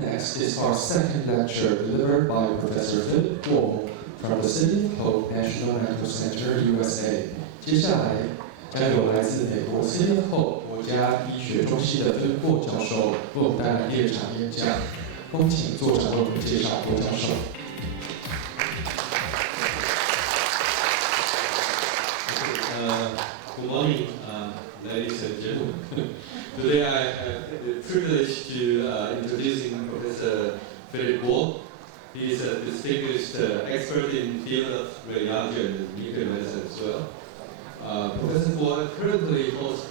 next is our second lecture delivered by Professor Philip from the City of Hope National Medical Center, USA. 接下来将由来自美国 City of Hope 国家医学中心的 Philip 教授为我们带来第二场演讲。恭请座长为我们介绍郭教授。Good morning, ladies and gentlemen. Today I have the privilege to introducing Professor Philip. He is a distinguished expert in the field of radiology and nuclear medicine as well. Professor currently holds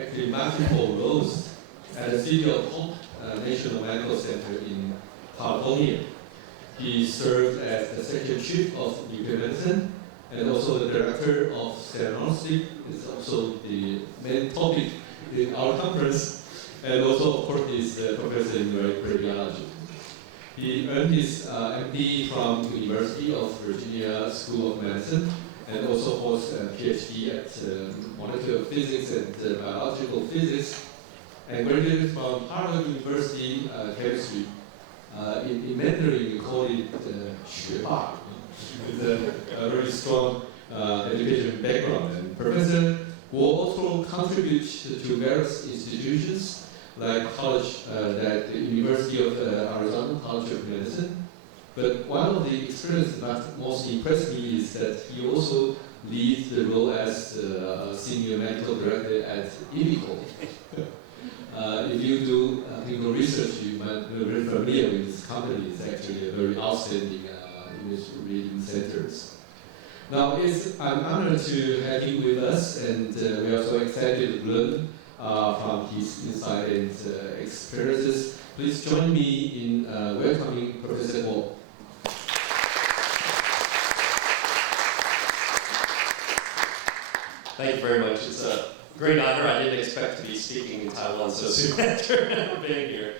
actually multiple roles at the City of Hope National Medical Center in California. He served as the Section Chief of Nuclear Medicine and also the Director of Neurotheranostics. Is also the main topic in our conference, and also of course is the Professor in Radiology. He earned his MD from the University of Virginia School of Medicine, and also holds a PhD at molecular physics and biological physics, and graduated from Harvard University chemistry. In Mandarin, we call it 学霸, with a very strong education background. And Professor will also contribute to various institutions like college, that the University of Arizona College of Medicine. But one of the experiences that most impressed me is that he also leads the role as a senior medical director at IBICO. If you do clinical research, you might be very familiar with this company. It's actually a very outstanding image reading centers. Now, I'm honored to have him with us, and we are so excited to learn from his insight and experiences. Please join me in welcoming Professor Mo. Thank you very much. It's a great honor. I didn't expect to be speaking in Taiwan so soon after being here.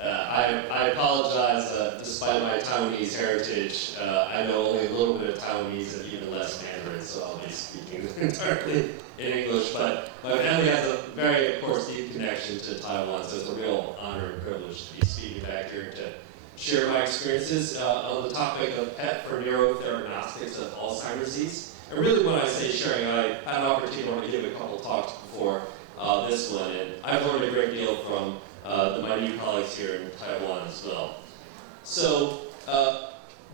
I apologize, despite my Taiwanese heritage, I know only a little bit of Taiwanese and even less Mandarin, so I'll be speaking entirely in English. But my family has a very, of course, deep connection to Taiwan, so it's a real honor and privilege to be speaking back here to share my experiences on the topic of PET for neurotheranostics of Alzheimer's disease. And really when I say sharing, I had an opportunity to give a couple talks before this one, and I've learned a great deal from my new colleagues here in Taiwan as well. So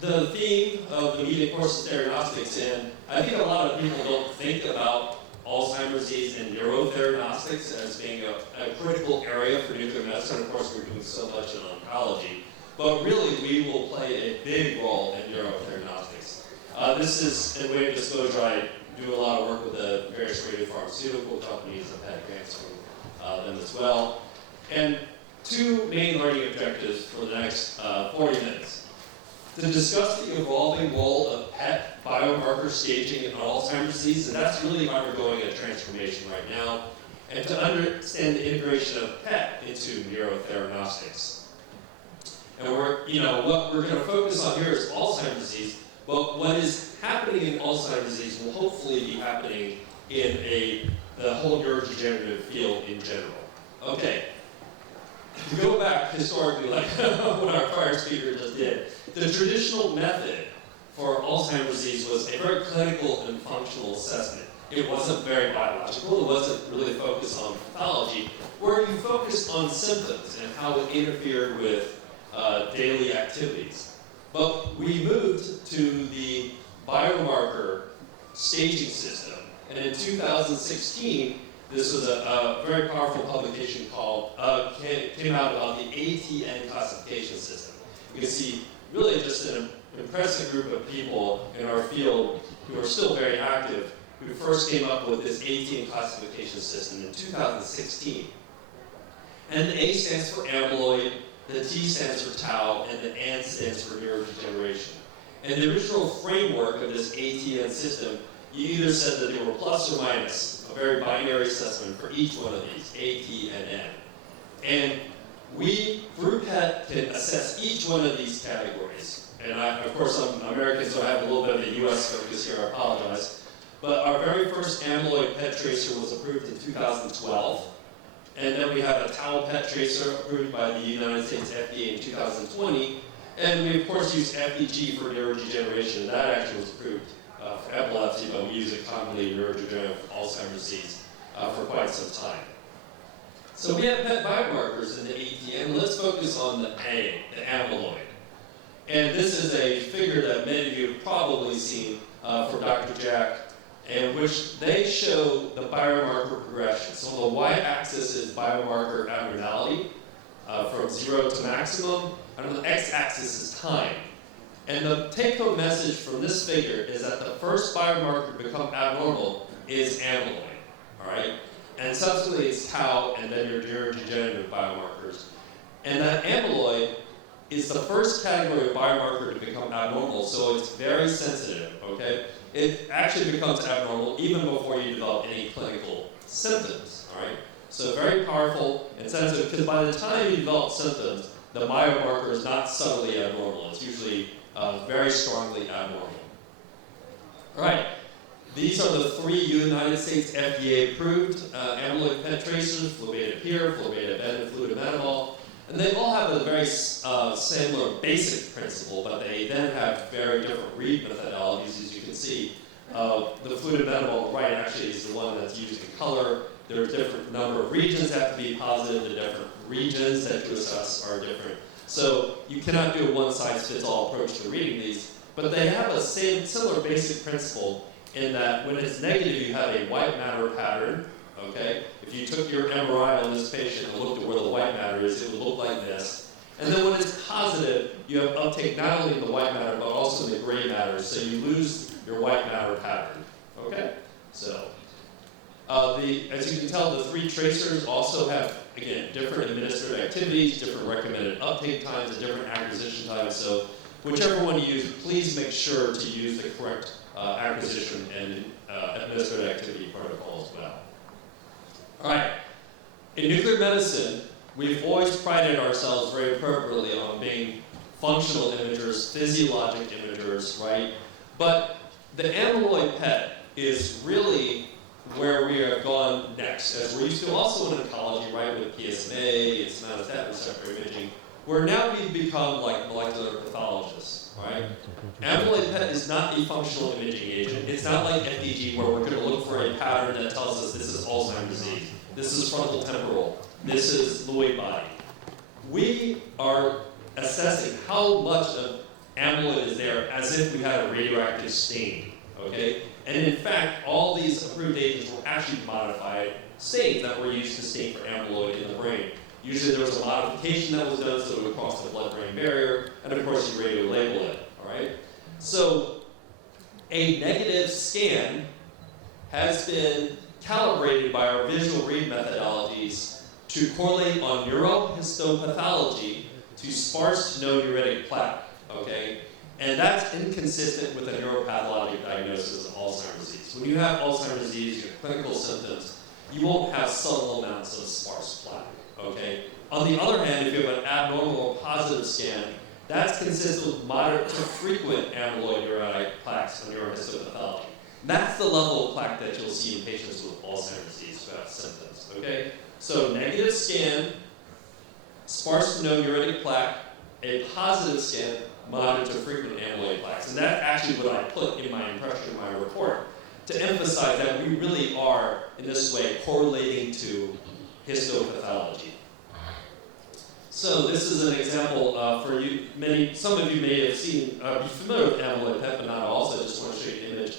the theme of the meeting, of course, is theranostics, and I think a lot of people don't think about Alzheimer's disease and neurotheranostics as being a critical area for nuclear medicine. Of course, we're doing so much in oncology, but really we will play a big role in neurotheranostics. This is, in way of disclosure, I do a lot of work with the various radiopharmaceutical companies. I've had grants from them as well. And two main learning objectives for the next 40 minutes. To discuss the evolving role of PET biomarker staging in Alzheimer's disease, and that's really undergoing a transformation right now, and to understand the integration of PET into neurotheranostics. And what we're going to focus on here is Alzheimer's disease, but what is happening in Alzheimer's disease will hopefully be happening in the whole neurodegenerative field in general. Okay. To go back historically, like what our prior speaker just did, the traditional method for Alzheimer's disease was a very clinical and functional assessment. It wasn't very biological, it wasn't really focused on pathology, where you focused on symptoms and how it interfered with daily activities. But we moved to the biomarker staging system, and in 2016, this was a very powerful publication called, came out about the ATN classification system. You can see really just an impressive group of people in our field who are still very active, who first came up with this ATN classification system in 2016. And the A stands for amyloid, the T stands for tau, and the N stands for neurodegeneration. And the original framework of this ATN system, you either said that they were plus or minus, a very binary assessment for each one of these, A, T, and N. And we, through PET, can assess each one of these categories. And of course, I'm American, so I have a little bit of a US focus here, I apologize. But our very first amyloid PET tracer was approved in 2012. And then we have a tau PET tracer approved by the United States FDA in 2020. And we, of course, use FDG for neurodegeneration. That actually was approved for epilepsy, but we use it commonly in neurodegenerative Alzheimer's disease for quite some time. So we have PET biomarkers in the ATM. Let's focus on the A, the amyloid. And this is a figure that many of you have probably seen from Dr. Jack, in which they show the biomarker progression. So on the y-axis is biomarker abnormality from 0 to maximum, and on the x-axis is time. And the take-home message from this figure is that the first biomarker to become abnormal is amyloid, all right? And subsequently it's tau, and then your neurodegenerative biomarkers. And that amyloid is the first category of biomarker to become abnormal, so it's very sensitive, okay? It actually becomes abnormal even before you develop any clinical symptoms, all right? So very powerful and sensitive, because by the time you develop symptoms, the biomarker is not subtly abnormal. It's usually very strongly abnormal. All right, these are the 3 United States FDA-approved amyloid PET tracers, Philli here, Philli and fluidimetamol. And they all have a very similar basic principle, but they then have very different read methodologies, as you can see. The fluidimetamol on the right actually is the one that's used in color. There are different number of regions that have to be positive. The different regions that you assess are different. So you cannot do a one-size-fits-all approach to reading these, but they have a similar basic principle in that when it's negative, you have a white matter pattern, okay? If you took your MRI on this patient and looked at where the white matter is, it would look like this. And then when it's positive, you have uptake not only in the white matter, but also in the gray matter, so you lose your white matter pattern, okay? So, as you can tell, the 3 tracers also have, again, different administrative activities, different recommended uptake times, and different acquisition times. So whichever one you use, please make sure to use the correct acquisition and administrative activity protocol as well. All right, in nuclear medicine, we've always prided ourselves very appropriately on being functional imagers, physiologic imagers, right? But the amyloid PET is really where we have gone next, as we're used to also in oncology, right, with PSMA and somatostatin receptor imaging, where now we've become like molecular pathologists, right? Amyloid PET is not a functional imaging agent. It's not like FDG where we're going to look for a pattern that tells us this is Alzheimer's disease, this is frontal temporal, this is Lewy body. We are assessing how much of amyloid is there as if we had a radioactive stain, okay? And in fact, all these approved agents were actually modified stains that were used to stain for amyloid in the brain. Usually there was a modification that was done so it would cross the blood-brain barrier, and of course you radio-label it, all right? So a negative scan has been calibrated by our visual read methodologies to correlate on neurohistopathology to sparse to no neuritic plaque, okay? And that's inconsistent with a neuropathologic diagnosis of Alzheimer's disease. When you have Alzheimer's disease, your clinical symptoms, you won't have subtle amounts of sparse plaque, okay? On the other hand, if you have an abnormal or positive scan, that's consistent with moderate to frequent amyloid neuritic plaques on neurohistopathology. That's the level of plaque that you'll see in patients with Alzheimer's disease who have symptoms, okay? So negative scan, sparse to no neuritic plaque, a positive scan, moderate to frequent amyloid plaques. And that's actually what I put in my impression in my report to emphasize that we really are, in this way, correlating to histopathology. So this is an example for you. Some of you may have seen, be familiar with amyloid PET, but not all, so I just want to show you the image.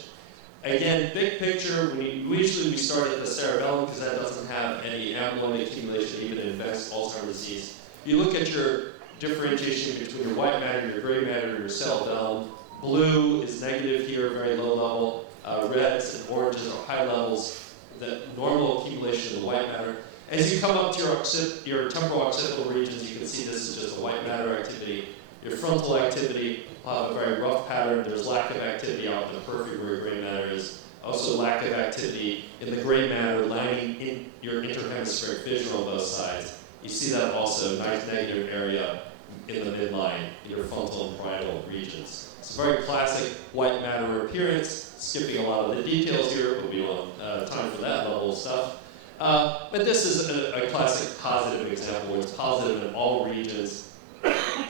Again, big picture, usually we start at the cerebellum because that doesn't have any amyloid accumulation, even in advanced Alzheimer's disease. You look at your differentiation between your white matter, your gray matter, and your cerebellum. Blue is negative here, very low level. Reds and oranges are high levels, the normal accumulation of the white matter. As you come up to your temporal occipital regions, you can see this is just a white matter activity. Your frontal activity will have a very rough pattern. There's lack of activity out in the periphery where your gray matter is. Also lack of activity in the gray matter lining in your interhemispheric vision on both sides. You see that also, nice negative area in the midline, in your frontal and parietal regions. It's a very classic white matter appearance, skipping a lot of the details here, but we don't have time for that level of stuff. But this is a classic positive example where it's positive in all regions.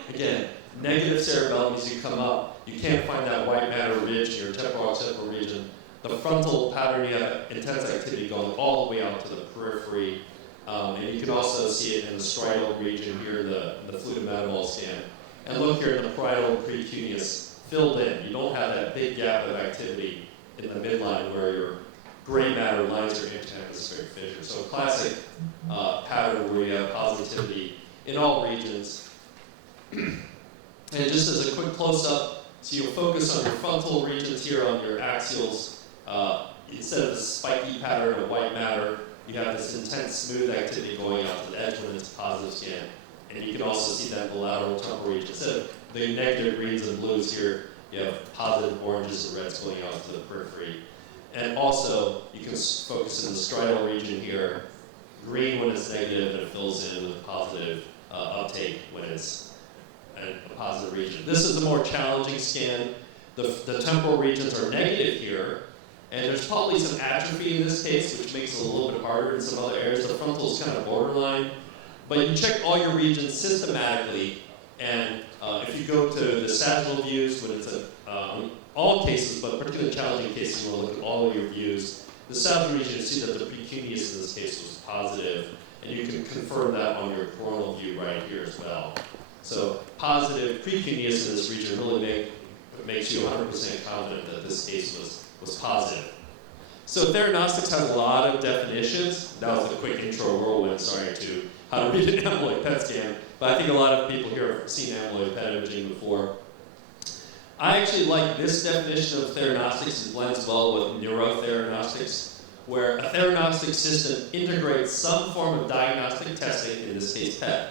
Again, negative cerebellum as you come up, you can't find that white matter ridge in your temporal region. The frontal pattern, you have intense activity going all the way out to the periphery. And you can also see it in the striatal region here, the fluid metabolite scan. And look here in the parietal precuneus, filled in. You don't have that big gap of activity in the midline where your gray matter lines your interhemispheric fissure. So a classic pattern where you have positivity in all regions. And just as a quick close-up, so you'll focus on your frontal regions here on your axials. Instead of the spiky pattern of white matter, you have this intense smooth activity going out to the edge when it's positive scan. And you can also see that in the lateral temporal region. Instead of the negative greens and blues here, you have positive oranges and reds going out to the periphery. And also, you can focus in the striatal region here, green when it's negative, and it fills in with positive uptake when it's a positive region. This is a more challenging scan. The temporal regions are negative here, and there's probably some atrophy in this case, which makes it a little bit harder in some other areas. The frontal is kind of borderline. But you check all your regions systematically, and if you go to the sagittal views, when it's all cases, but particularly challenging cases, you want to look at all of your views. The sagittal region, you see that the precuneus in this case was positive, and you can confirm that on your coronal view right here as well. So positive precuneus in this region really makes you 100% confident that this case was positive. So theranostics has a lot of definitions. That was a quick intro whirlwind, sorry, to how to read an amyloid PET scan. But I think a lot of people here have seen amyloid PET imaging before. I actually like this definition of theranostics. It blends well with neurotheranostics, where a theranostic system integrates some form of diagnostic testing, in this case PET,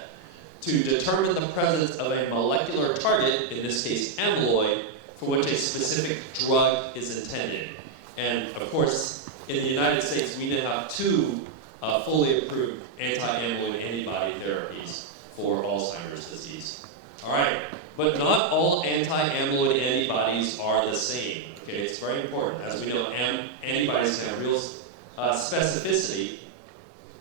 to determine the presence of a molecular target, in this case amyloid, for which a specific drug is intended. And of course, in the United States, we now have 2 fully approved anti-amyloid antibody therapies for Alzheimer's disease. All right, but not all anti-amyloid antibodies are the same. Okay, it's very important. As we know, antibodies have real specificity.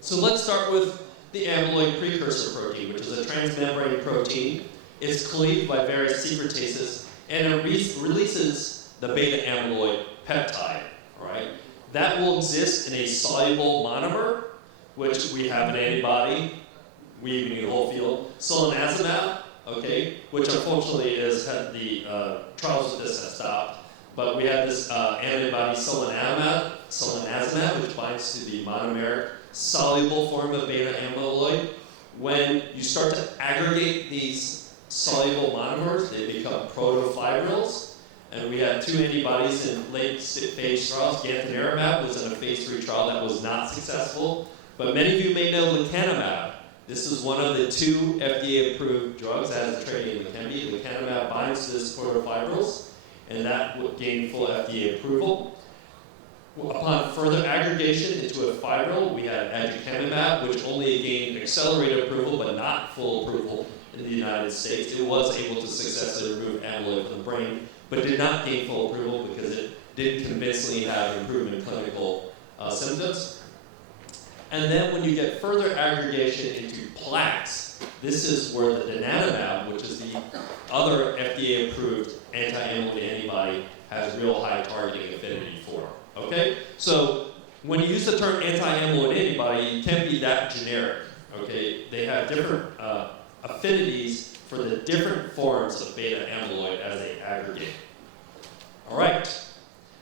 So let's start with the amyloid precursor protein, which is a transmembrane protein. It's cleaved by various secretases, and it releases the beta amyloid peptide. All right, that will exist in a soluble monomer, which we have an antibody, we meaning the whole field, solanezumab, okay, which unfortunately the trials with this have stopped. But we have this antibody solanezumab, which binds to the monomeric soluble form of beta amyloid. When you start to aggregate these soluble monomers, they become protofibrils. And we had 2 antibodies in late phase trials. Gantenerumab was in a phase 3 trial that was not successful. But many of you may know lecanemab. This is one of the 2 FDA-approved drugs that has a trade name Leqembi. Lecanemab binds to this protofibrils, and that would gain full FDA approval. Upon further aggregation into a fibril, we had aducanumab, which only gained accelerated approval but not full approval in the United States. It was able to successfully remove amyloid from the brain, but did not gain full approval because it didn't convincingly have improvement in clinical symptoms. And then when you get further aggregation into plaques, this is where the donanemab, which is the other FDA-approved anti-amyloid antibody, has real high targeting affinity for. Okay? So when you use the term anti-amyloid antibody, it can't be that generic. Okay? They have different affinities for the different forms of beta amyloid as they aggregate. All right.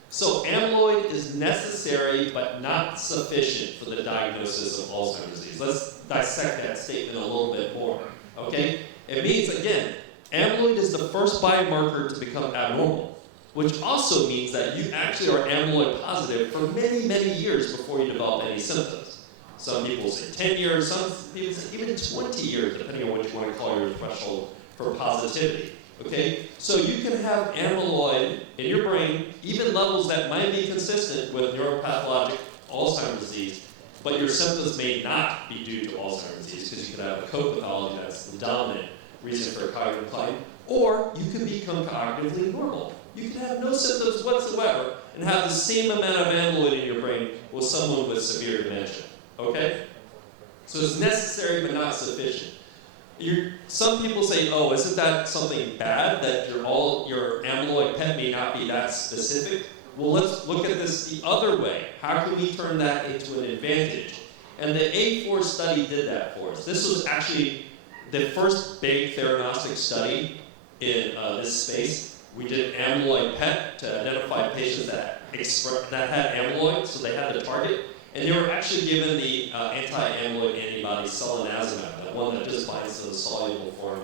So amyloid is necessary but not sufficient for the diagnosis of Alzheimer's disease. Let's dissect that statement a little bit more. Okay? It means, again, amyloid is the first biomarker to become abnormal, which also means that you actually are amyloid positive for many, many years before you develop any symptoms. Some people say 10 years, some people say even 20 years, depending on what you want to call your threshold for positivity. Okay? So you can have amyloid in your brain, even levels that might be consistent with neuropathologic Alzheimer's disease, but your symptoms may not be due to Alzheimer's disease because you could have a co-pathology that's the dominant reason for cognitive decline, or you can become cognitively normal. You can have no symptoms whatsoever and have the same amount of amyloid in your brain with someone with severe dementia. Okay? So it's necessary but not sufficient. Some people say, oh, isn't that something bad that your amyloid PET may not be that specific? Well, let's look at this the other way. How can we turn that into an advantage? And the A4 study did that for us. This was actually the first big theranostic study in this space. We did amyloid PET to identify patients that had amyloid, so they had the target. And they were actually given the anti-amyloid antibody solanezumab, the one that just binds to the soluble form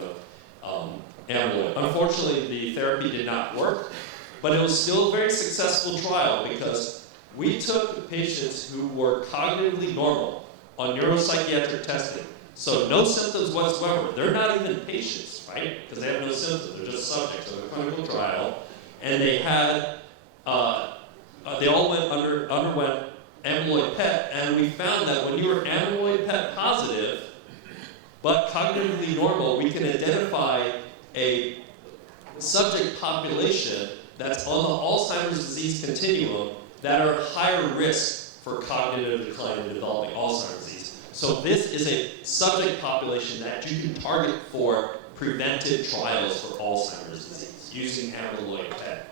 of amyloid. Unfortunately, the therapy did not work, but it was still a very successful trial because we took patients who were cognitively normal on neuropsychiatric testing. So no symptoms whatsoever. They're not even patients, right? Because they have no symptoms. They're just subjects of a clinical trial. And they had, they all underwent amyloid PET, and we found that when you were amyloid PET positive, but cognitively normal, we can identify a subject population that's on the Alzheimer's disease continuum that are higher risk for cognitive decline in developing Alzheimer's disease. So this is a subject population that you can target for preventive trials for Alzheimer's disease using amyloid PET.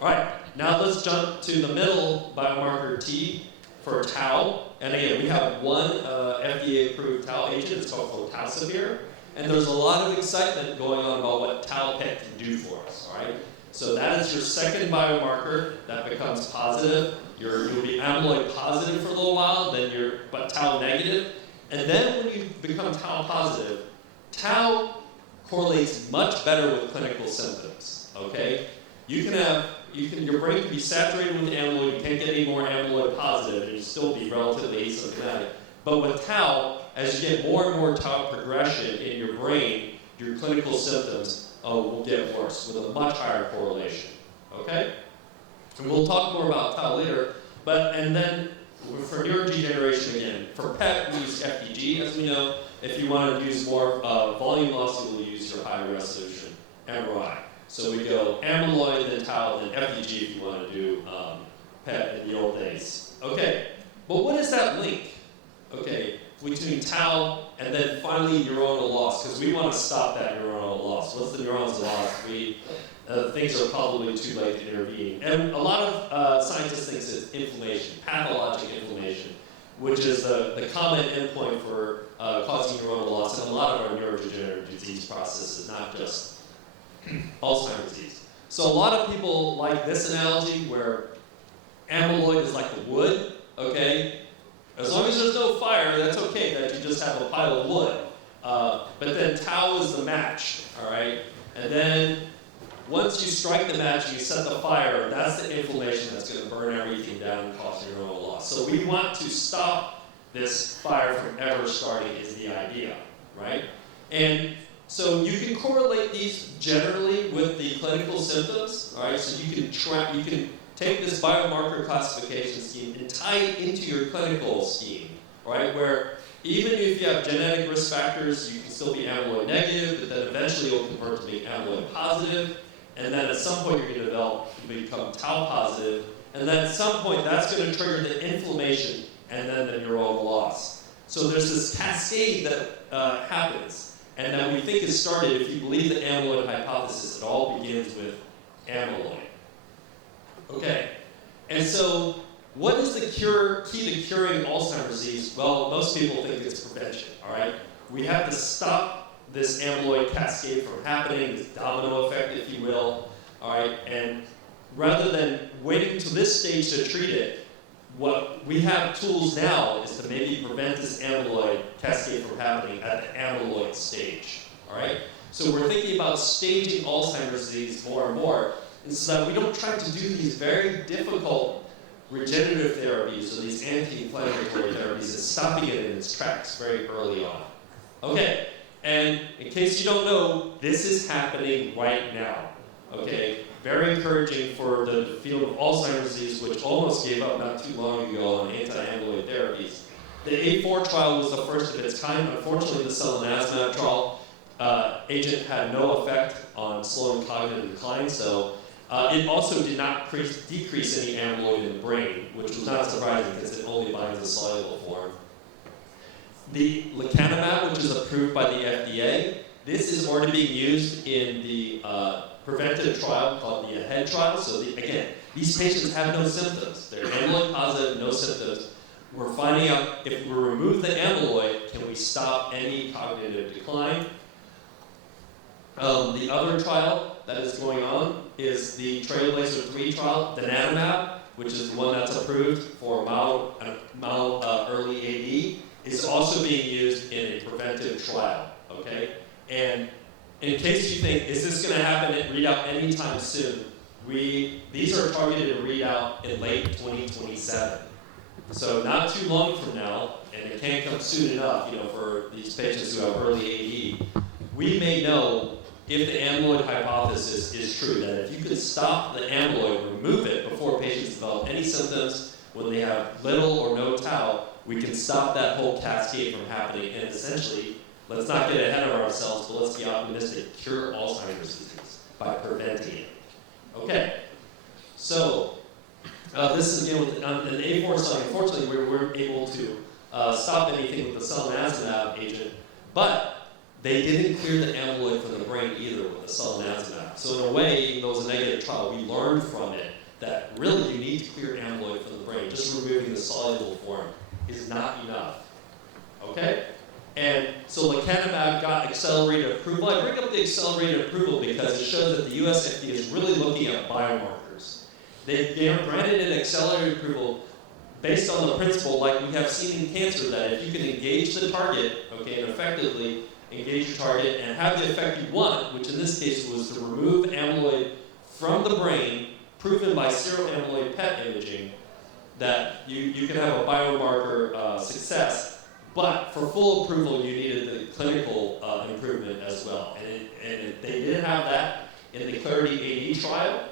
All right, now let's jump to the middle biomarker T for tau. And again, we have one FDA-approved tau agent. It's called taucipir. And there's a lot of excitement going on about what tau PET can do for us, all right? So that is your second biomarker that becomes positive. You'll be amyloid positive for a little while, then but tau negative. And then when you become tau positive, tau correlates much better with clinical symptoms, okay? Your brain can be saturated with amyloid, you can't get any more amyloid positive, and you still be relatively asymptomatic. But with tau, as you get more and more tau progression in your brain, your clinical symptoms will get worse with a much higher correlation, okay? And we'll talk more about tau later, and then for neurodegeneration again, for PET we use FDG, as we know. If you want to use more volume loss, you will use your high resolution MRI. So we go amyloid, then tau, then FDG if you want to do PET in the old days. Okay, but what is that link? Okay, between tau and then finally neuronal loss, because we want to stop that neuronal loss. Once the neurons lost, things are probably too late to intervene. And a lot of scientists think it's inflammation, pathologic inflammation, which is the common endpoint for causing neuronal loss in a lot of our neurodegenerative disease processes, not just Alzheimer's disease. So a lot of people like this analogy where amyloid is like the wood, okay? As long as there's no fire, that's okay that you just have a pile of wood. But then tau is the match, all right? And then once you strike the match and you set the fire, that's the inflammation that's going to burn everything down and cause neuronal loss. So we want to stop this fire from ever starting is the idea, right? And so you can correlate these generally with the clinical symptoms, all right? So you can take this biomarker classification scheme and tie it into your clinical scheme, right? Where even if you have genetic risk factors, you can still be amyloid negative, but then eventually you'll convert to being amyloid positive, and then at some point you're going to become tau positive, and then at some point that's going to trigger the inflammation and then the neuronal loss. So there's this cascade that happens. And that we think is started, if you believe the amyloid hypothesis, it all begins with amyloid. Okay, and so what is the key to curing Alzheimer's disease? Well, most people think it's prevention, all right? We have to stop this amyloid cascade from happening, this domino effect, if you will, all right? And rather than waiting to this stage to treat it, what we have tools now is to maybe prevent this amyloid cascade from happening at the amyloid stage, all right? So we're thinking about staging Alzheimer's disease more and more, and so that we don't try to do these very difficult regenerative therapies or these anti-inflammatory therapies and stopping it in its tracks very early on. Okay, and in case you don't know, this is happening right now, okay? Very encouraging for the field of Alzheimer's disease, which almost gave up not too long ago on anti-amyloid therapies. The A4 trial was the first of its kind. Unfortunately, the solanezumab trial agent had no effect on slowing cognitive decline, so it also did not decrease any amyloid in the brain, which was not surprising because it only binds the soluble form. the lecanemab, which is approved by the FDA, this is already being used in the preventive trial called the AHEAD trial. So again, these patients have no symptoms. They're amyloid positive, no symptoms. We're finding out if we remove the amyloid, can we stop any cognitive decline? The other trial that is going on is the Trailblazer 3 trial, donanemab, which is the one that's approved for mild early AD, is also being used in a preventive trial, okay? And in case you think, is this going to happen at readout anytime soon? These are targeted to read out in late 2027. So not too long from now, and it can't come soon enough, for these patients who have early AD, we may know if the amyloid hypothesis is true, that if you could stop the amyloid, remove it before patients develop any symptoms, when they have little or no tau, we can stop that whole cascade from happening, and essentially, let's not get ahead of ourselves, but let's be optimistic, cure Alzheimer's disease by preventing it. Okay, so this is again with an A4 study. Unfortunately, we weren't able to stop anything with the selinazumab agent, but they didn't clear the amyloid from the brain either with the selinazumab. So in a way, even though it was a negative trial, we learned from it that really you need to clear amyloid from the brain. Just removing the soluble form is not enough. Okay? And so lecanemab got accelerated approval. I bring up the accelerated approval because it shows that the US FDA is really looking at biomarkers. They granted it accelerated approval based on the principle, like we have seen in cancer, that if you can engage the target, okay, and effectively engage your target and have the effect you want, which in this case was to remove amyloid from the brain, proven by serial amyloid PET imaging, that you can have a biomarker success. But for full approval, you needed the clinical improvement as well. And they didn't have that in the Clarity AD trial,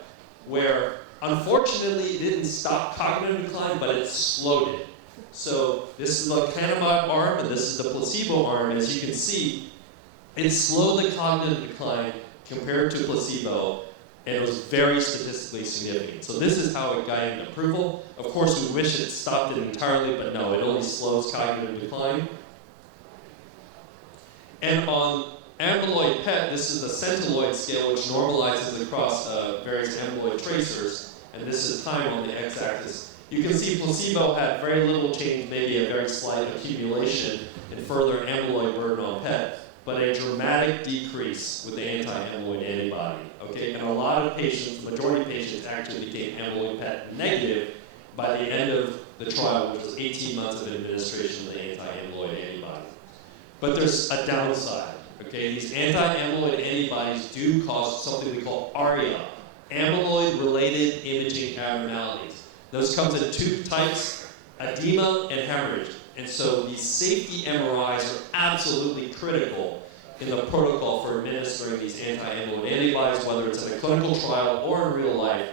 where unfortunately it didn't stop cognitive decline, but it slowed it. So this is the lecanemab arm, and this is the placebo arm. As you can see, it slowed the cognitive decline compared to placebo, and it was very statistically significant. So this is how it got into approval. Of course, we wish it stopped it entirely, but no, it only slows cognitive decline. And on amyloid PET, this is the centiloid scale, which normalizes across various amyloid tracers, and this is time on the x-axis. You can see placebo had very little change, maybe a very slight accumulation in further amyloid burden on PET, but a dramatic decrease with the anti-amyloid antibody. Okay, and a lot of patients, the majority of patients, actually became amyloid PET negative by the end of the trial, which was 18 months of administration of the anti-amyloid antibody. But there's a downside. Okay, these anti-amyloid antibodies do cause something we call ARIA, amyloid-related imaging abnormalities. Those comes in two types, edema and hemorrhage. And so these safety MRIs are absolutely critical in the protocol for administering these anti-amyloid antibodies, whether it's in a clinical trial or in real life.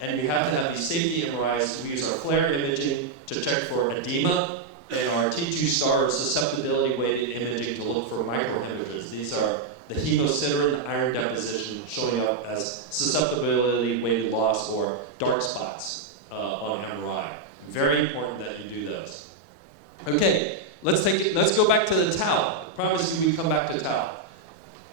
And you have to have these safety MRIs. We use our FLAIR imaging to check for edema, and our T2 star susceptibility weighted imaging to look for microhemorrhages. These are the hemosiderin iron deposition showing up as susceptibility weighted loss or dark spots on MRI. Very important that you do those. Okay, let's go back to the tau. I promise you we come back to tau.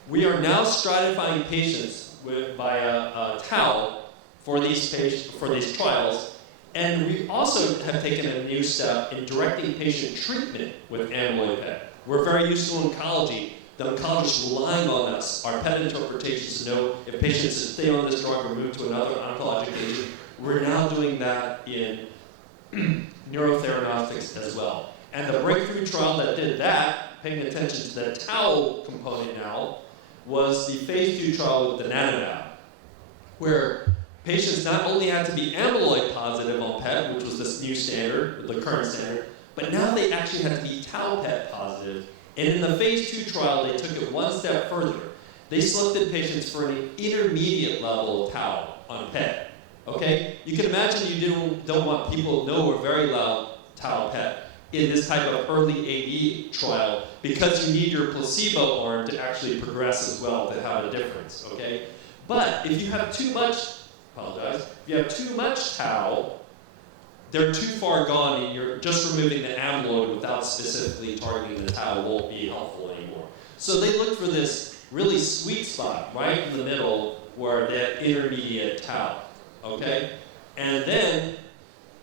We are now stratifying patients by tau for these trials, and we also have taken a new step in directing patient treatment with amyloid PET. We're very used to oncology. The oncologists relying on us, our PET interpretations, to know if patients stay on this drug or move to another oncologic agent. We're now doing that in neurotheranostics as well. And the breakthrough trial that did that, paying attention to the tau component now, was the phase 2 trial with donanemab, where patients not only had to be amyloid positive on PET, which was this new standard, the current standard, but now they actually had to be tau PET positive. And in the phase 2 trial, they took it one step further. They selected patients for an intermediate level of tau on PET. Okay? You can imagine you don't want people to know we're very low tau PET in this type of early AD trial, because you need your placebo arm to actually progress as well to have a difference, okay? But if you have too much, if you have too much tau, they're too far gone, and you're just removing the amyloid without specifically targeting the tau won't be helpful anymore. So they look for this really sweet spot right in the middle where that intermediate tau, okay? And then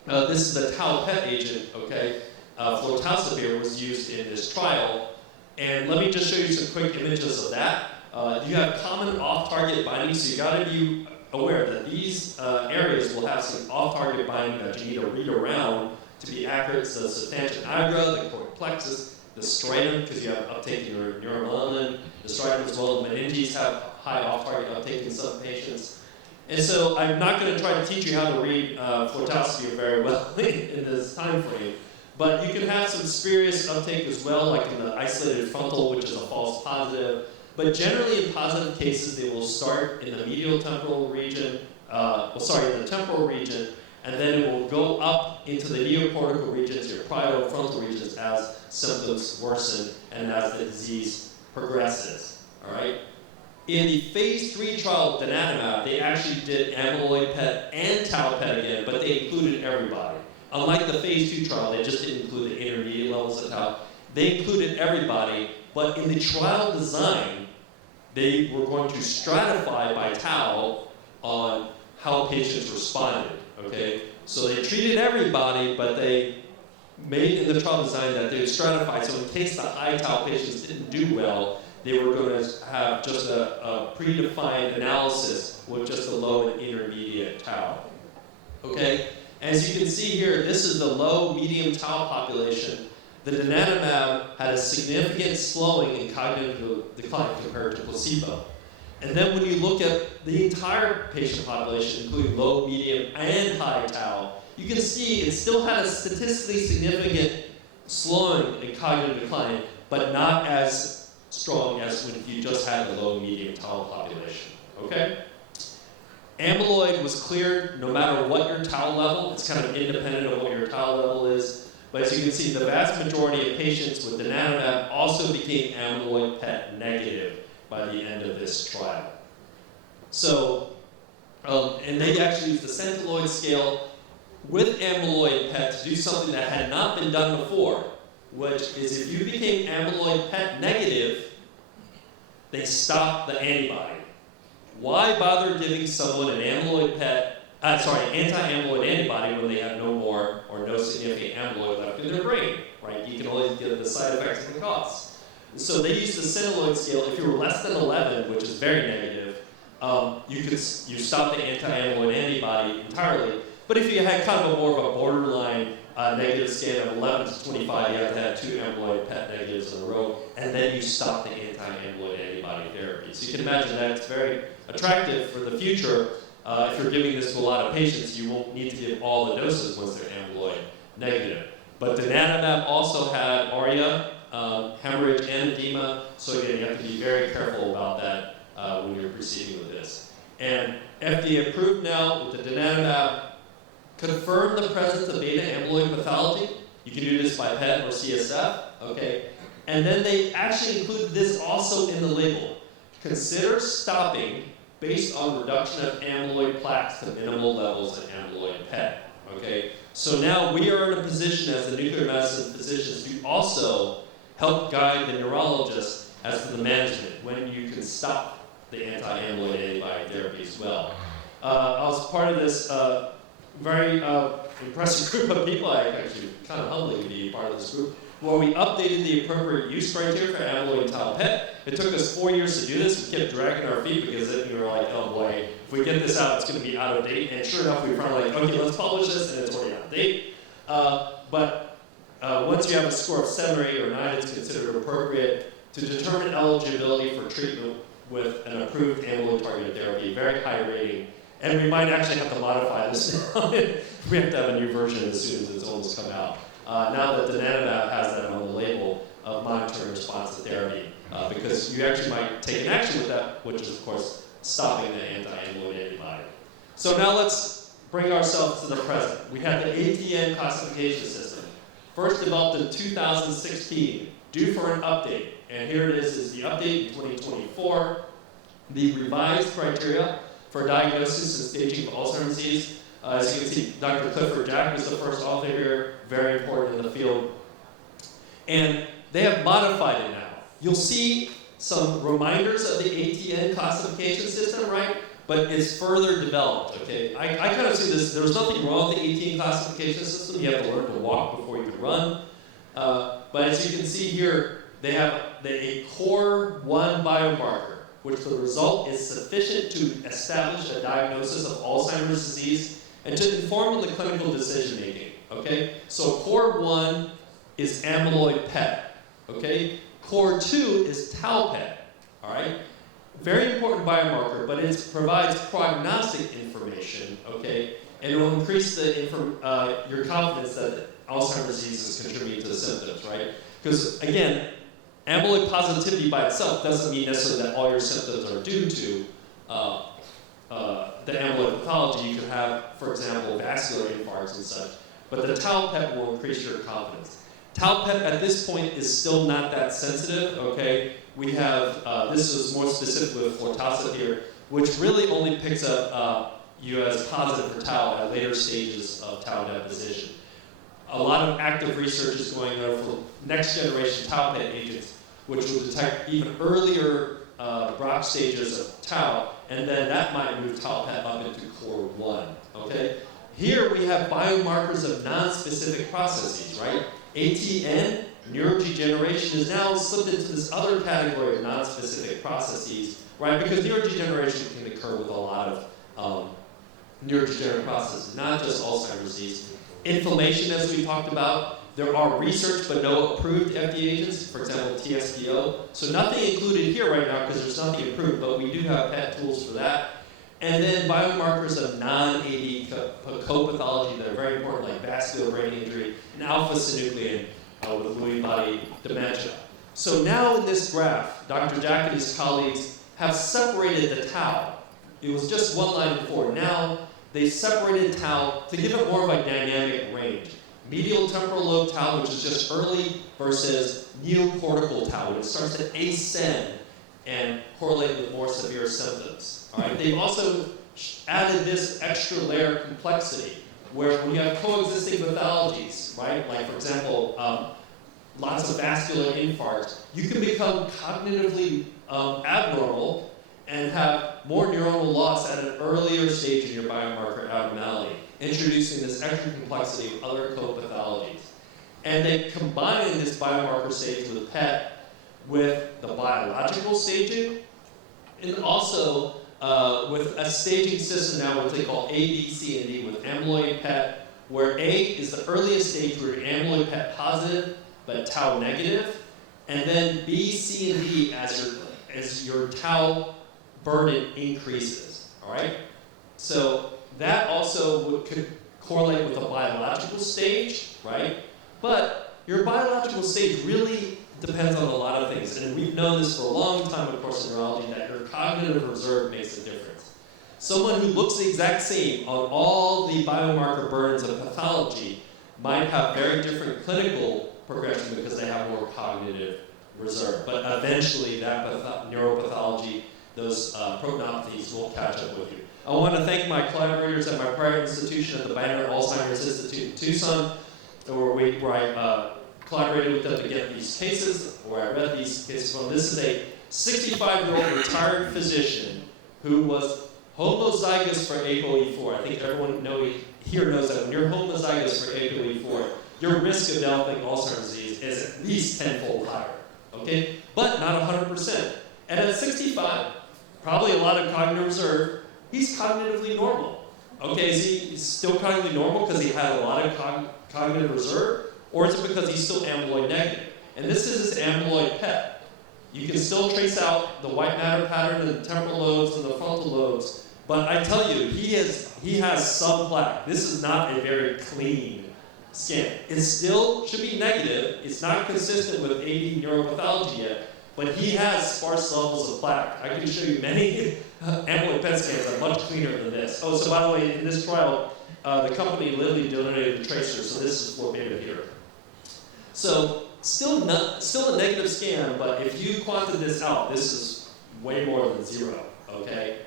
this is the tau PET agent, okay? Flutalsapir was used in this trial. And let me just show you some quick images of that. You have common off-target binding, so you gotta be aware that these areas will have some off-target binding that you need to read around to be accurate. So the substantia nigra, the cortical plexus, the striatum, because you have uptake in your neuromelanin, the striatum as well. The meninges have high off-target uptake in some patients. And so I'm not going to try to teach you how to read flutalsapir very well in this time frame, but you can have some spurious uptake as well, like in the isolated frontal, which is a false positive. But generally in positive cases, they will start in the medial temporal region, in the temporal region, and then it will go up into the neocortical regions, your parietal frontal regions, as symptoms worsen and as the disease progresses, all right? In the phase 3 trial of donanemab, they actually did amyloid PET and tau PET again, but they included everybody. Unlike the phase 2 trial, they just didn't include the intermediate levels of tau. They included everybody, but in the trial design, they were going to stratify by tau on how patients responded, okay? So they treated everybody, but they made in the trial design that they would stratify, so in case the high tau patients didn't do well, they were going to have just a predefined analysis with just the low and intermediate tau. Okay? As you can see here, this is the low, medium tau population. The donanemab had a significant slowing in cognitive decline compared to placebo. And then when you look at the entire patient population, including low, medium, and high tau, you can see it still had a statistically significant slowing in cognitive decline, but not as strong as when you just had the low, medium tau population, okay? Amyloid was cleared no matter what your tau level. It's kind of independent of what your tau level is. But as you can see, the vast majority of patients with donanemab also became amyloid PET negative by the end of this trial. So, and they actually used the Centiloid scale with amyloid PET to do something that had not been done before, which is if you became amyloid PET negative, they stopped the antibody. Why bother giving someone an anti-amyloid antibody when they have no more or no significant amyloid left in their brain, right? You can always get the side effects and the costs. So they used the Centiloid scale. If you were less than 11, which is very negative, you stop the anti-amyloid antibody entirely. But if you had kind of more of a borderline negative scale of 11 to 25, you have to have 2 amyloid PET negatives in a row, and then you stop the anti-amyloid antibody therapy. So you can imagine that it's very attractive for the future. If you're giving this to a lot of patients, you won't need to give all the doses once they're amyloid negative. But donanemab also had ARIA, hemorrhage, and edema. So again, you have to be very careful about that when you're proceeding with this. And FDA approved now with the donanemab, confirm the presence of beta amyloid pathology. You can do this by PET or CSF, okay? And then they actually included this also in the label. Consider stopping based on reduction of amyloid plaques to minimal levels of amyloid PET, okay? So now we are in a position as the nuclear medicine physicians to also help guide the neurologist as to the management when you can stop the anti-amyloid antibody therapy as well. I was part of this very impressive group of people. I actually kind of humbling to be part of this group, where we updated the appropriate use criteria for amyloid tau PET. It took us 4 years to do this. We kept dragging our feet because then we were like, oh boy, if we get this out, it's going to be out of date. And sure enough, we were finally like, okay, let's publish this, and it's already out of date. But once you have a score of 7 or 8 or 9, it's considered appropriate to determine eligibility for treatment with an approved amyloid targeted therapy, very high rating. And we might actually have to modify this now. We have to have a new version as soon as it's almost come out. Now that donanemab has that on the label of monitoring response to therapy, because you actually might take an action with that, which is, of course, stopping the anti-amyloid antibody. So now let's bring ourselves to the present. We have the ATN classification system, first developed in 2016, due for an update. And here it is the update in 2024. The revised criteria for diagnosis and staging of Alzheimer's disease As you can see, Dr. Clifford Jack was the first author here, very important in the field. And they have modified it now. You'll see some reminders of the ATN classification system, right? But it's further developed, okay? I kind of see this, there's nothing wrong with the ATN classification system. You have to learn to walk before you can run. But as you can see here, they have a core 1 biomarker, which the result is sufficient to establish a diagnosis of Alzheimer's disease and to inform on the clinical decision making, okay? So core 1 is amyloid PET, okay? Core 2 is tau PET, all right? Very important biomarker, but it provides prognostic information, okay? And it will increase your confidence that Alzheimer's disease is contributing to the symptoms, right? Because again, amyloid positivity by itself doesn't mean necessarily that all your symptoms are due to the amyloid pathology. You could have, for example, vascular infarcts and such. But the tau PET will increase your confidence. Tau PET at this point is still not that sensitive, okay? We have, this is more specific with flutarcept here, which really only picks up you as positive for tau at later stages of tau deposition. A lot of active research is going on for next generation tau PET agents, which will detect even earlier Brock stages of tau, and then that might move tau PET up into core 1, okay? Here we have biomarkers of non-specific processes, right? ATN, neurodegeneration, is now slipped into this other category of non-specific processes, right? Because neurodegeneration can occur with a lot of neurodegenerative processes, not just Alzheimer's disease. Inflammation, as we talked about, there are research but no approved FDA agents, for example, TSPO. So nothing included here right now because there's nothing approved, but we do have PET tools for that. And then biomarkers of non-AD co-pathology that are very important, like vascular brain injury and alpha-synuclein with Lewy body dementia. So now in this graph, Dr. Jack and his colleagues have separated the tau. It was just one line before. Now they separated tau to give it more of a dynamic range. Medial temporal lobe tau, which is just early, versus neocortical tau, when it starts to ascend and correlate with more severe symptoms. All right? They've also added this extra layer of complexity, where when you have coexisting pathologies, right? Like for example, lots of vascular infarcts, you can become cognitively abnormal and have more neuronal loss at an earlier stage in your biomarker abnormality, introducing this extra complexity of other co-pathologies. And they combine this biomarker stage with PET with the biological staging, and also with a staging system now, what they call A, B, C, and D, with amyloid PET, where A is the earliest stage where you're amyloid PET positive, but tau negative, and then B, C, and D as your tau burden increases, all right? So that also could correlate with a biological stage, right? But your biological stage really depends on a lot of things, and we've known this for a long time, of course, in neurology, that your cognitive reserve makes a difference. Someone who looks the exact same on all the biomarker burdens of pathology might have very different clinical progression because they have more cognitive reserve. But eventually, that neuropathology, those proteinopathies will catch up with you. I want to thank my collaborators at my prior institution at the Banner Alzheimer's Institute in Tucson, where I collaborated with them to get these cases, where I read these cases from. This is a 65-year-old retired physician who was homozygous for ApoE4. I think everyone here knows that when you're homozygous for ApoE4, your risk of developing Alzheimer's disease is at least 10-fold higher, okay? But not 100%. And at 65, probably a lot of cognitive reserve, he's cognitively normal. Okay, is he still cognitively normal because he had a lot of cognitive reserve? Or is it because he's still amyloid negative? And this is his amyloid PET. You can still trace out the white matter pattern in the temporal lobes and the frontal lobes, but I tell you, he has some plaque. This is not a very clean scan. It still should be negative. It's not consistent with AD neuropathology yet, but he has sparse levels of plaque. I can show you many amyloid PET scans that are much cleaner than this. Oh, so by the way, in this trial, the company Lilly donated the tracer, so this is for beta here. So still a negative scan, but if you quanted this out, this is way more than 0, okay?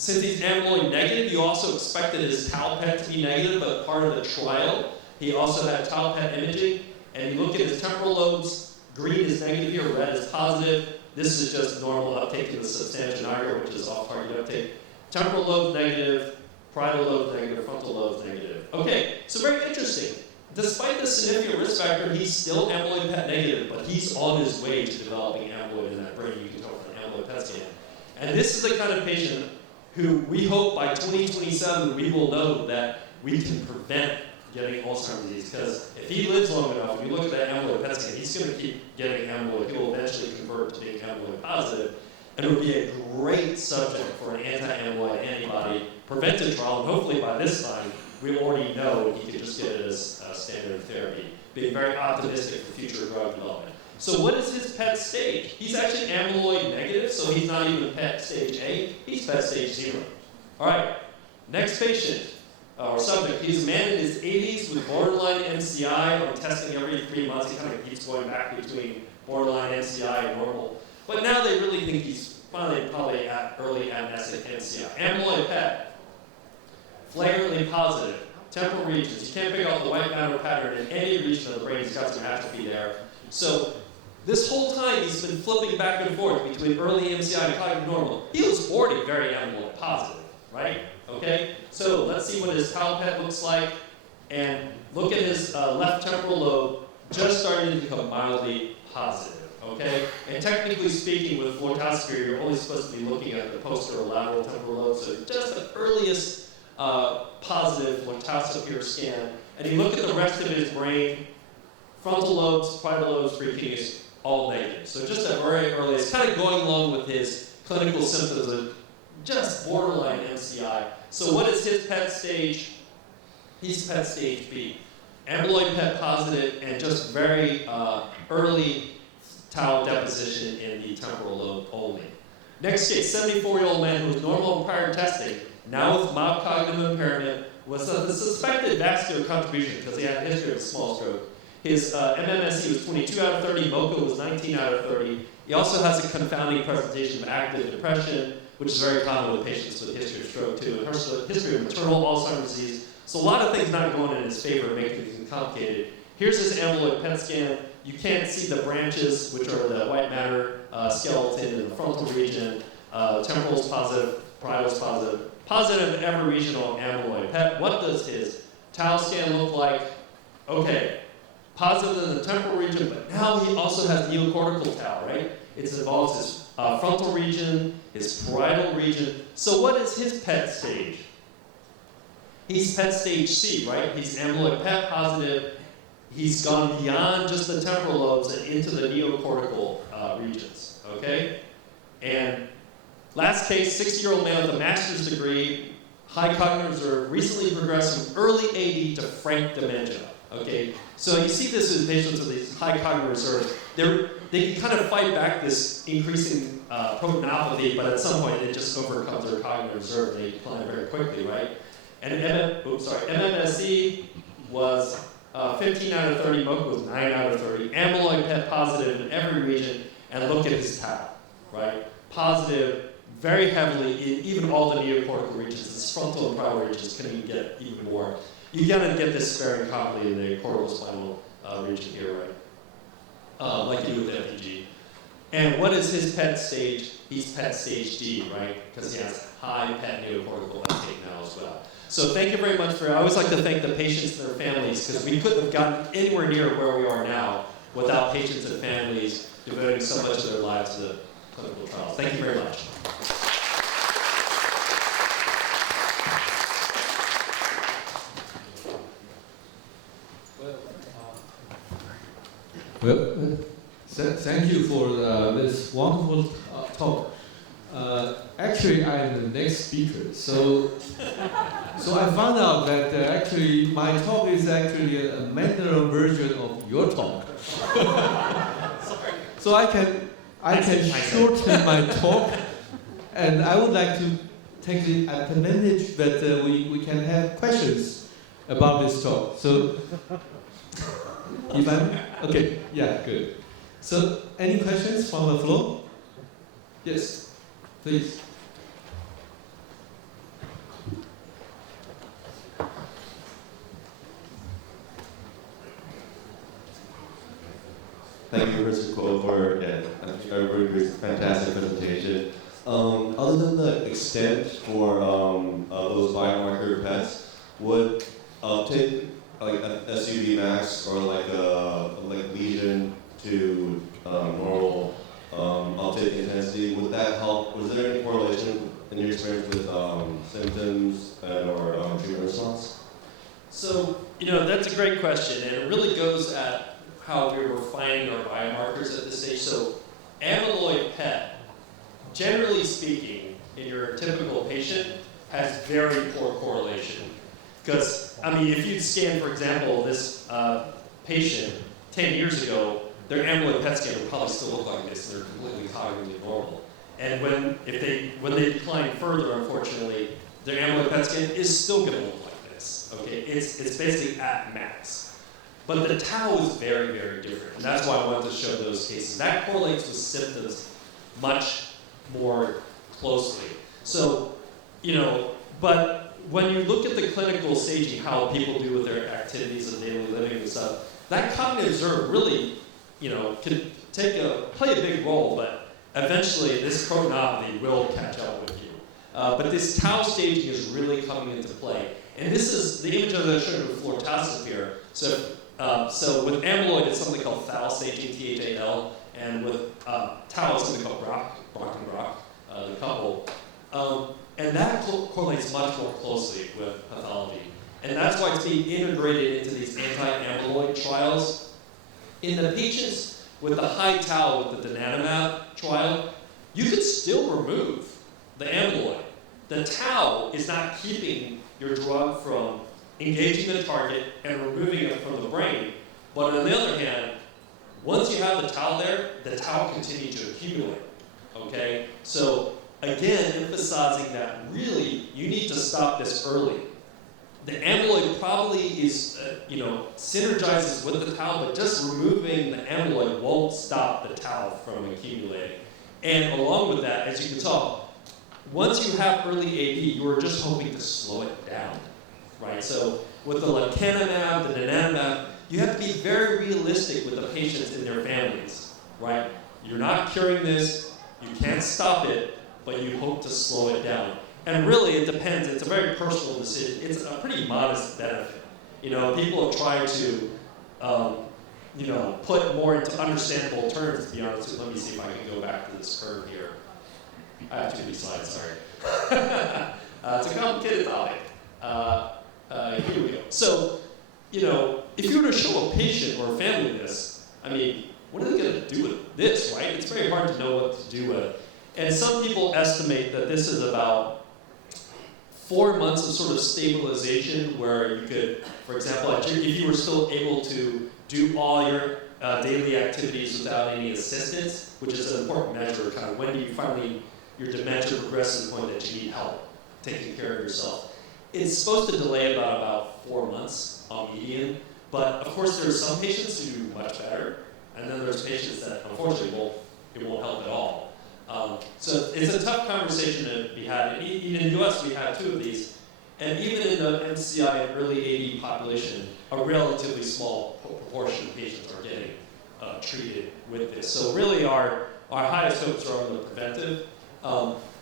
since he's amyloid negative, you also expected his tau PET to be negative, but part of the trial, he also had tau PET imaging. And you look at his temporal lobes, green is negative here, red is positive. This is just normal uptake in the substantia, which is off-target uptake. Temporal lobe negative, parietal lobe negative, frontal lobe negative. Okay, so very interesting. Despite the significant risk factor, he's still amyloid PET negative, but he's on his way to developing amyloid in that brain. You can tell from an amyloid PET scan. And this is the kind of patient who we hope by 2027 we will know that we can prevent getting Alzheimer's disease. Because if he lives long enough, you look at that amyloid PET scan, he's going to keep getting amyloid. He will eventually convert to being amyloid positive. And it would be a great subject for an anti-amyloid antibody preventive trial. And hopefully by this time, we already know he could just get it as standard therapy. Being very optimistic for future drug development. So what is his PET stage? He's actually amyloid negative, so he's not even PET stage A. He's PET stage 0. All right, next patient. Or subject, he's a man in his 80s with borderline MCI on testing every 3 months. He kind of keeps going back between borderline MCI and normal. But now they really think he's finally probably at early amnesic MCI. Amyloid PET, flagrantly positive. Temporal regions, you can't pick out the white matter pattern in any region of the brain. He's got some atrophy there. So this whole time he's been flipping back and forth between early MCI and cognitive normal. He was already very amyloid positive, right? Okay, so let's see what his tau PET looks like, and look at his left temporal lobe, just starting to become mildly positive, okay? And technically speaking, with fluoroscopy, you're only supposed to be looking at the posterior lateral temporal lobe, so just the earliest positive fluoroscopy scan. And you look at the rest of his brain, frontal lobes, parietal lobes, precuneus, all negative. So just at very early, it's kind of going along with his clinical symptoms of just borderline MCI. So what is his PET stage? He's PET stage B. Amyloid PET positive and just very early tau deposition in the temporal lobe only. Next case, 74-year-old man who was normal in prior testing, now with mild cognitive impairment, with the suspected vascular contribution because he had a history of a small stroke. His MMSE was 22 out of 30, MoCA was 19 out of 30. He also has a confounding presentation of active depression, which is very common with patients with a history of stroke too, and history of maternal Alzheimer's disease. So a lot of things not going in his favor, making things complicated. Here's his amyloid PET scan. You can't see the branches, which are the white matter skeleton in the frontal region. Temporal's positive, parietal's positive. Positive in every region on amyloid PET. What does his tau scan look like? Okay, positive in the temporal region, but now he also has neocortical tau, right? It involves his frontal region, his parietal region. So what is his PET stage? He's PET stage C, right? He's amyloid PET positive. He's gone beyond just the temporal lobes and into the neocortical regions, okay? And last case, 60-year-old man with a master's degree, high cognitive reserve, recently progressed from early AD to frank dementia, okay? So you see this in patients with these high cognitive reserves. They can kind of fight back this increasing proteinopathy, but at some point it just overcomes their cognitive reserve. They decline very quickly, right? And MMSE was 15 out of 30, MoCA was 9 out of 30, amyloid PET positive in every region, and look at his tau, right? Positive very heavily in even all the neocortical regions. His frontal and parietal regions can even get even more. You gotta get this sparing commonly in the corticospinal region here, right? Like you do with FEG. And what is his PET stage? He's PET stage D, right? Because he has high PET neocortical uptake now as well. So thank you very much I always like to thank the patients and their families, because we couldn't have gotten anywhere near where we are now without patients and families devoting so much of their lives to clinical trials. Thank you very much. Well, thank you for this wonderful talk. Actually, I'm the next speaker, so I found out that actually my talk is actually a Mandarin version of your talk. So I can shorten my talk, and I would like to take the advantage that we can have questions about this talk. So, if I'm okay, yeah, good. So, any questions from the floor? Yes, please. other than the extent for those biomarker PETs, would uptake like an SUV max or like a lesion to normal uptake intensity, would that help? Was there any correlation in your experience with symptoms and or treatment response? So, that's a great question, and it really goes at how we're refining our biomarkers at this stage. So, amyloid PET, generally speaking, in your typical patient, has very poor correlation. Because, if you scan, for example, this patient 10 years ago, their amyloid PET scan would probably still look like this. They're completely cognitively normal. And when they decline further, unfortunately, their amyloid PET scan is still going to look like this. Okay, it's basically at max. But the tau is very, very different. And that's why I wanted to show those cases. That correlates with symptoms much more closely. So, but when you look at the clinical staging, how people do with their activities of daily living and stuff, that cognitive reserve really, can play a big role, but eventually this proteinopathy will catch up with you. But this tau staging is really coming into play. And this is the image that I showed you with fluoroscopy here. So with amyloid, it's something called thal staging, THAL, and with tau, it's something called Brock and Brock, the couple. And that correlates much more closely with pathology. And that's why it's being integrated into these anti-amyloid trials. In the patients with the high tau with the donanemab trial, you could still remove the amyloid. The tau is not keeping your drug from engaging the target and removing it from the brain. But on the other hand, once you have the tau there, the tau continues to accumulate. Okay? So again, emphasizing that really you need to stop this early. The amyloid probably is, synergizes with the tau, but just removing the amyloid won't stop the tau from accumulating. And along with that, as you can tell, once you have early AD, you are just hoping to slow it down, right? So with the lecanemab, the donanemab, you have to be very realistic with the patients and their families, right? You're not curing this, you can't stop it, but you hope to slow it down. And really, it depends. It's a very personal decision. It's a pretty modest benefit. People have tried to, put more into understandable terms, to be honest. Let me see if I can go back to this curve here. I have too many slides, sorry. It's a complicated topic. Here we go. So, if you were to show a patient or a family this, what are they going to do with this, right? It's very hard to know what to do with it. And some people estimate that this is about 4 months of sort of stabilization where you could, for example, if you were still able to do all your daily activities without any assistance, which is an important measure, kind of when do you finally, your dementia progresses to the point that you need help taking care of yourself. It's supposed to delay about 4 months on median, but of course there are some patients who do much better, and then there's patients that unfortunately it won't help at all. So it's a tough conversation to be had. Even in the US, we have 2 of these. And even in the MCI and early AD population, a relatively small proportion of patients are getting treated with this. So really our highest hopes are on the preventive.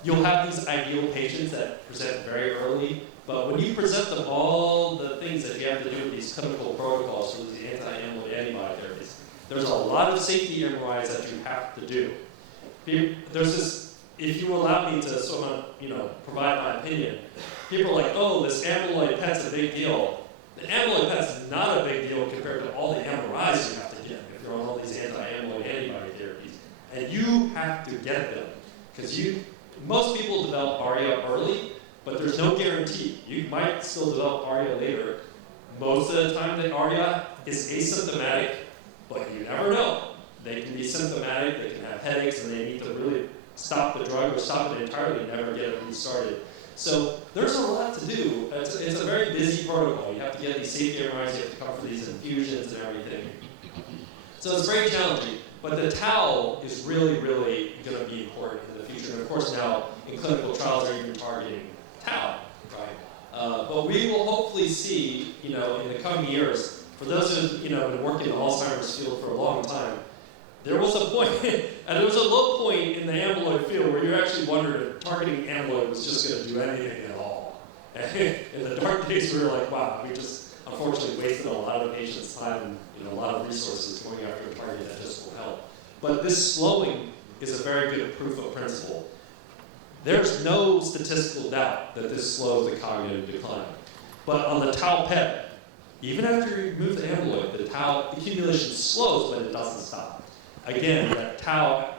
You'll have these ideal patients that present very early, but when you present them all the things that you have to do with these clinical protocols for these anti-amyloid antibody therapies, there's a lot of safety MRIs that you have to do. There's this, if you allow me to sort of, provide my opinion, people are like, oh, this amyloid PET's a big deal. The amyloid PET's not a big deal compared to all the MRIs you have to get if you're on all these anti-amyloid antibody therapies. And you have to get them. Because most people develop ARIA early, but there's no guarantee. You might still develop ARIA later. Most of the time the ARIA is asymptomatic, but you never know. They can be symptomatic, they can have headaches, and they need to really stop the drug or stop it entirely and never get it restarted. So there's a lot to do. It's a very busy protocol. You have to get these safety MRIs, you have to come for these infusions and everything. So it's very challenging. But the tau is really, really going to be important in the future. And of course now, in clinical trials, they're even targeting tau, right? But we will hopefully see, in the coming years, for those who have been working in the Alzheimer's field for a long time, there was a point, and there was a low point in the amyloid field where you actually wondered if targeting amyloid was just going to do anything at all. And in the dark days, we were like, wow, we just unfortunately wasted a lot of patients' time and a lot of resources going after a target that just will help. But this slowing is a very good proof of principle. There's no statistical doubt that this slows the cognitive decline. But on the tau PET, even after you remove the amyloid, the tau accumulation slows, but it doesn't stop. Again, that tau,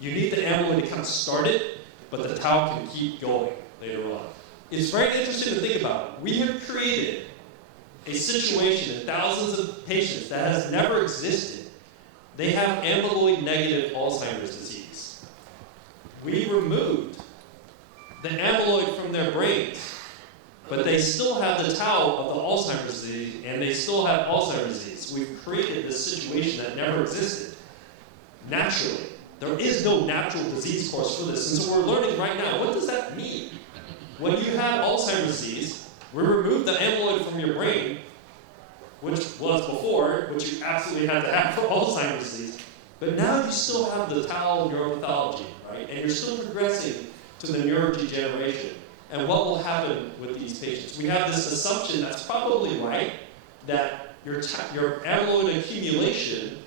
you need the amyloid to kind of start it, but the tau can keep going later on. It's very interesting to think about. We have created a situation in thousands of patients that has never existed. They have amyloid negative Alzheimer's disease. We removed the amyloid from their brains, but they still have the tau of the Alzheimer's disease, and they still have Alzheimer's disease. We've created this situation that never existed. Naturally. There is no natural disease course for this, and so we're learning right now, what does that mean? When you have Alzheimer's disease, we remove the amyloid from your brain, which was before, which you absolutely had to have for Alzheimer's disease, but now you still have the tau neuropathology, right? And you're still progressing to the neurodegeneration. And what will happen with these patients? We have this assumption that's probably right, that your amyloid accumulation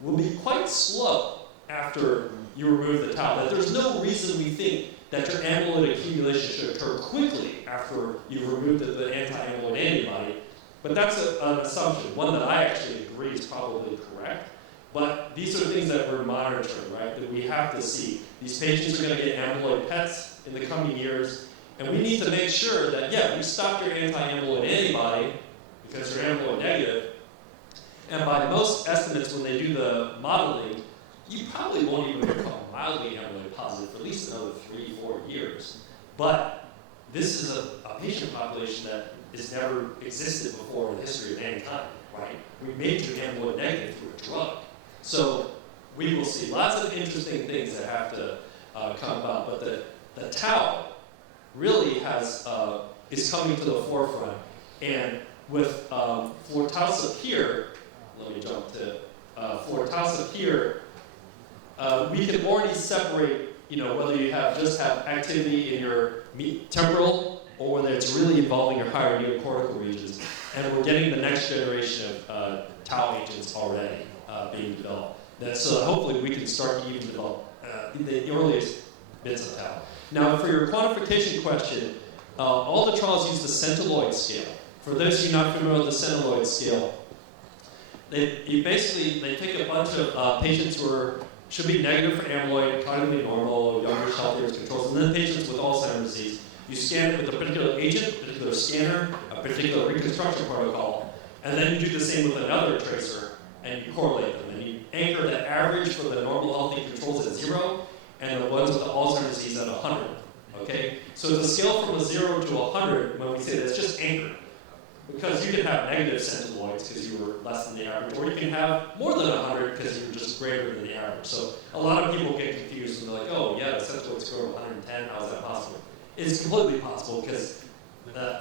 will be quite slow after you remove the tau. That there's no reason we think that your amyloid accumulation should occur quickly after you've removed the anti-amyloid antibody. But that's an assumption, one that I actually agree is probably correct. But these are things that we're monitoring, right? That we have to see. These patients are going to get amyloid PETs in the coming years. And we need to make sure that, yeah, you stopped your anti-amyloid antibody because you're amyloid negative. And by most estimates, when they do the modeling, you probably won't even become mildly amyloid positive for at least another 3-4 years. But this is a patient population that has never existed before in the history of mankind, right? We made you amyloid negative through a drug. So we will see lots of interesting things that have to come about. But the tau really is coming to the forefront. And with for tau Sapir, let me jump to for tau Sapir, we can already separate, whether you just have activity in your temporal or whether it's really involving your higher neocortical regions. And we're getting the next generation of tau agents already being developed. So hopefully we can start to even develop the earliest bits of tau. Now, for your quantification question, all the trials use the centiloid scale. For those of you not familiar with the centiloid scale, they take a bunch of patients who should be negative for amyloid, cognitively normal, younger, healthier controls, and then patients with Alzheimer's disease. You scan it with a particular agent, a particular scanner, a particular reconstruction protocol, and then you do the same with another tracer, and you correlate them. And you anchor the average for the normal healthy controls at 0, and the ones with the Alzheimer's disease at 100. Okay? So it's a scale from a 0 to 100 when we say that it's just anchored. Because you can have negative centiloids because you were less than the average, or you can have more than 100 because you were just greater than the average. So a lot of people get confused and they're like, oh yeah, the centiloid score of 110, how is that possible? It's completely possible because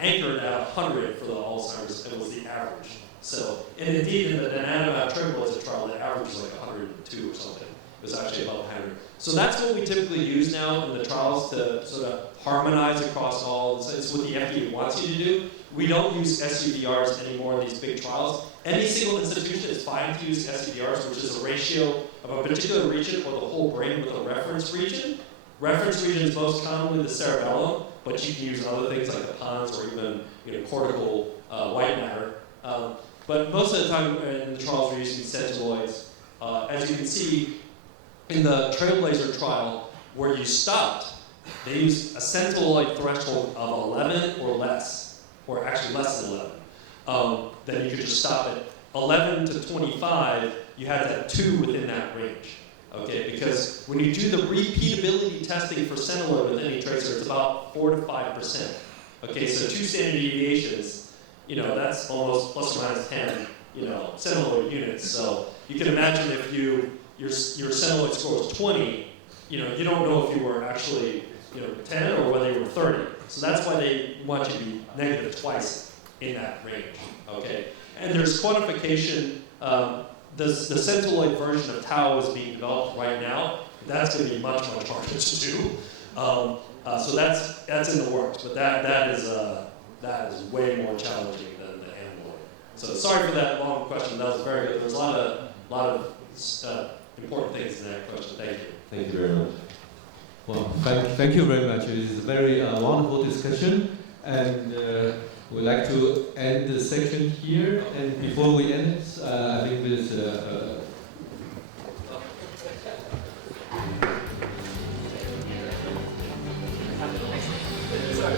anchored at 100 for the Alzheimer's, it was the average. So, and indeed in the donanemab tranquilizer trial, the average was like 102 or something. It was actually about 100. So that's what we typically use now in the trials to sort of harmonize across all. It's what the FDA wants you to do. We don't use SUVRs anymore in these big trials. Any single institution is fine to use SUVRs, which is a ratio of a particular region or the whole brain with a reference region. Reference region is most commonly the cerebellum, but you can use other things like the pons or even cortical white matter. But most of the time in the trials we're using centiloids. As you can see in the Trailblazer trial where you stopped, they used a centiloid threshold of 11 or less, or actually less than 11. Then you could just stop it. 11 to 25, you had to have 2 within that range. Okay, because when you do the repeatability testing for centiloid with any tracer, it's about 4 to 5%. Okay, so 2 standard deviations, that's almost plus or minus 10, centiloid units. So you can imagine if your centiloid score is 20, you don't know if you were actually 10 or whether you were 30. So that's why they want you to be negative twice in that range. Okay, and there's quantification the Centiloid version of tau is being developed right now. That's going to be much, much harder to do. So that's in the works, but that is way more challenging than the amyloid. So sorry for that long question. That was very good. There's a lot of important things in that question. Thank you. Thank you very much. Well, thank you very much. It is a very wonderful discussion, and we'd like to end the section here. And before we end it, I think there's Sorry.